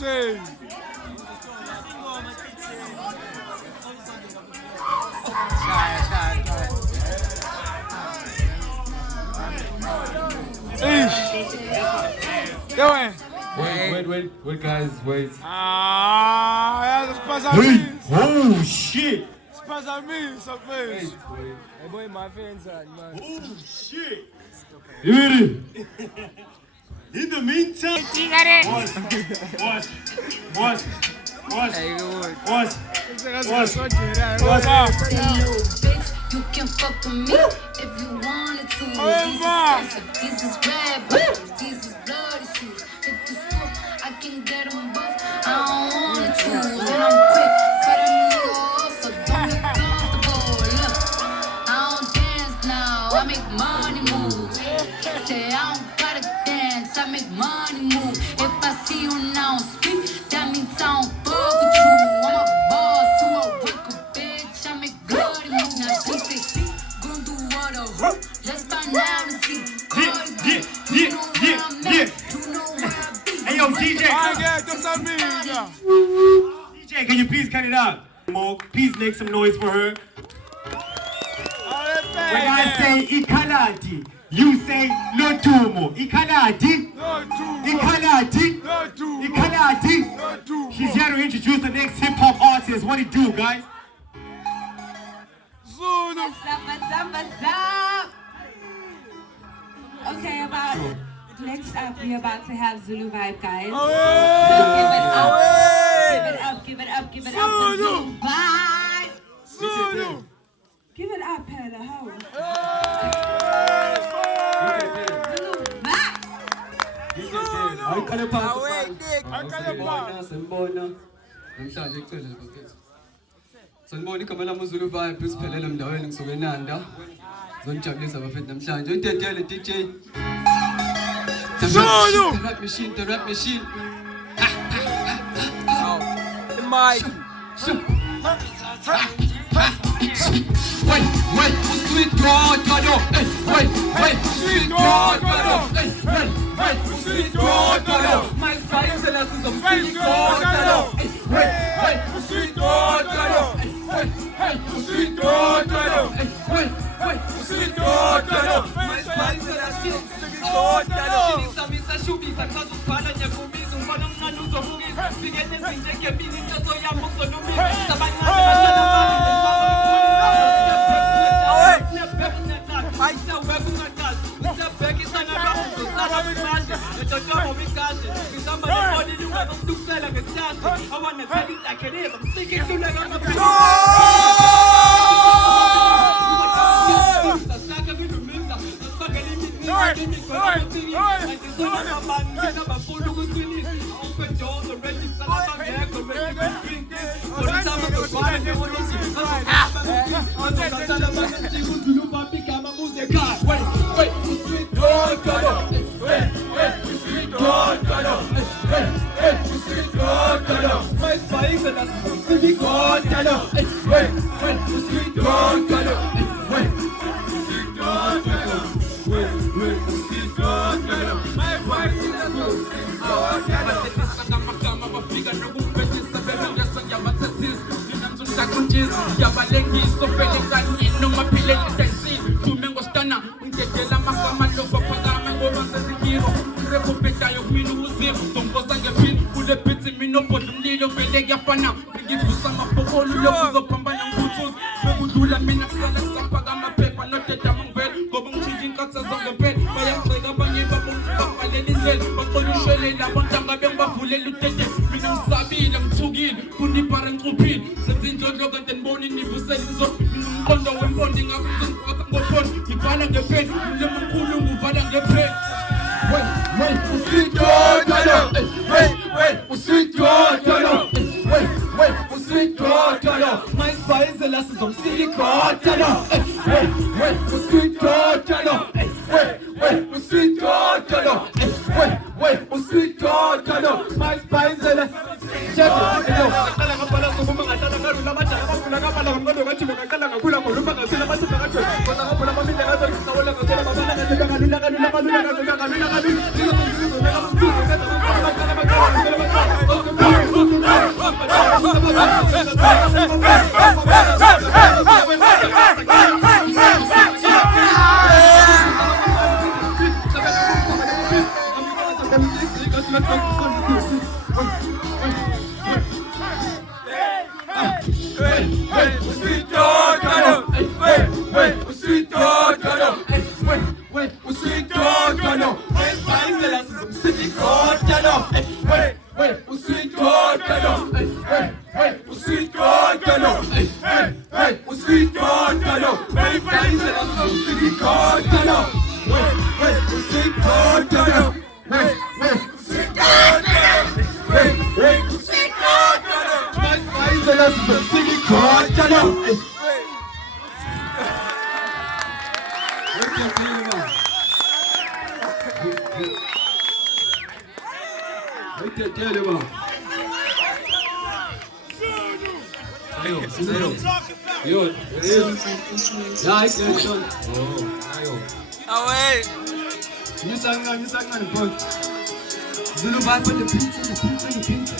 Shame. Wait, guys, wait. Ah, c'est pas ça. Hey, oh shit. C'est pas ça, ça fait. Hey boy, my fans are man. Oh shit. You ready? In the meantime, what? You can fuck with me if you wanted to. This is Raybel, this is bloody shoes. Hit the school, I can get them both. I don't wanna choose, and I'm quick, cut a nigga off, so don't get comfortable. Look, I don't dance now, I make money move. Say I don't gotta dance, I make money move. If I see you now speak, that means I don't fuck with you. I'm a boss, who a worker, bitch. I make bloody moves. Now she say she gon' do what a hoop. Let's find out and see. You know where I'm at, you know where I be. Hey yo, DJ. DJ, can you please cut it out? Please make some noise for her. When I say Ikalati, you say Lotumo. Ikalati. Ikalati. Ikalati. She's here to introduce the next hip hop artist. What it do, guys? Zulu. What's up? Okay, next up, we're about to have Zulu Vibe, guys. So give it up for Zulu Vibe. Zulu. Give it up, Pella. How? Zulu Vibe. Sanibona igama lami uZulu Vibe siphelele mndaweni ngisuke eNanda. Zonijabulisa abafethu namhlanje. Utetele DJ. Zulu. Darapmachine. The mic. Wait, uSwid Gado. Wait, uSwid Gado. Wait, uSwid Gado. My style is a uSwid Gado. Wait, uSwid Gado. Hey, uSwid Gado. Wait, uSwid Gado. My style is a uSwid Gado. Ngisamisa shubisa chaza ukubhala nyakumisa ngibona umncane uzovukisa singene zinjekemini inyoso yami uzolumisa sabancane bashana Zulu Vibe with the beats and the beats and the beats.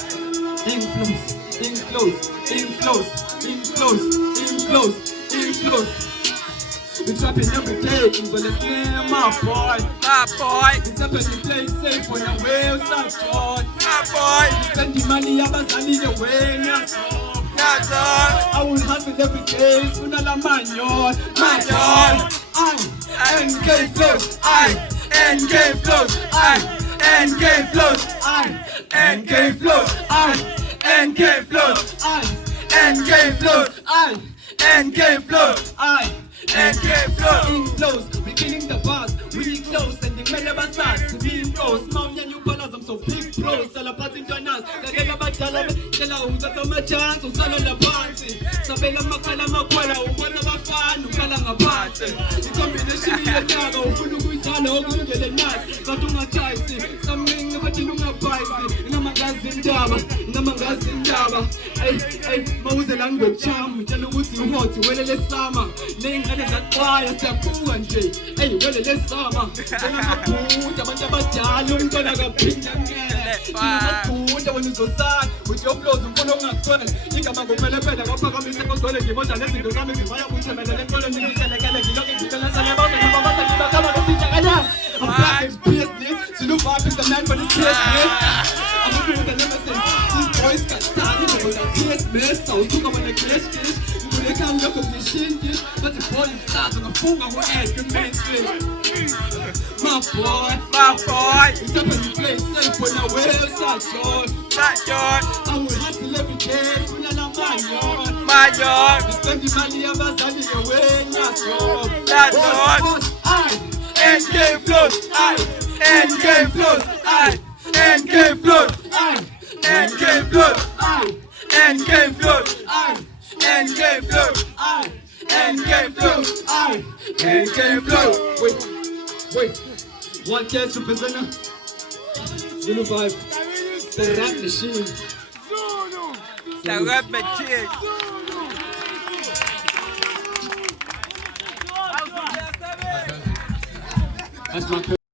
In close, in close, in close, in close, in close, in close. We trapping every day, but let's get my boy. My boy. It's up and we play safe when the whales are short. My boy. Spend the money, I'm a need the way, I will hustle every day, soon as I'm on your NK flows, NK flows, NK flows, NK flows, NK flows, NK flows, NK flows, NK flows, we killing the bars, we close, and the men of us start to be close. Mom, you colors, I'm so big pros, all about in Jonas, the girl about tell her who got my chance, who's all on the party. Sabella Makala Makwala, who won a fan, who call a party. The combination in the cargo, who do we tell who get a nut, got to my choice, something about you know price, in a magazine Java, in a magazine Java. Hey, Mose language charm, tell you what's you want, well, it's summer. Name that fire, it's a cool and J. Hey, well, it's summer. Then I'm a cool, I'm gonna go pink and I want you so sad with your flows and follow up. You can go better, I'll pack up Mr. College, you want to let it go. I'm going to put them and then follow me. I'm back in business. Zulu Vibe is the man for the business. I'm looking with the limousine. These boys got started with a business. So look up on the kiss. They can't look at the shin, but the boy is flat on the phone. I'm going to my boy, it's up in the place, safe when I wear that short. I will hustle every day, when I'm my yard. You spend the money of us and you're wearing that short. NK flows, NK flows, NK flows, NK flows, NK flows, NK flows, NK flows, NK flows. Wait, one chance to present Zulu Vibe, Darapmachine. Darapmachine. That's my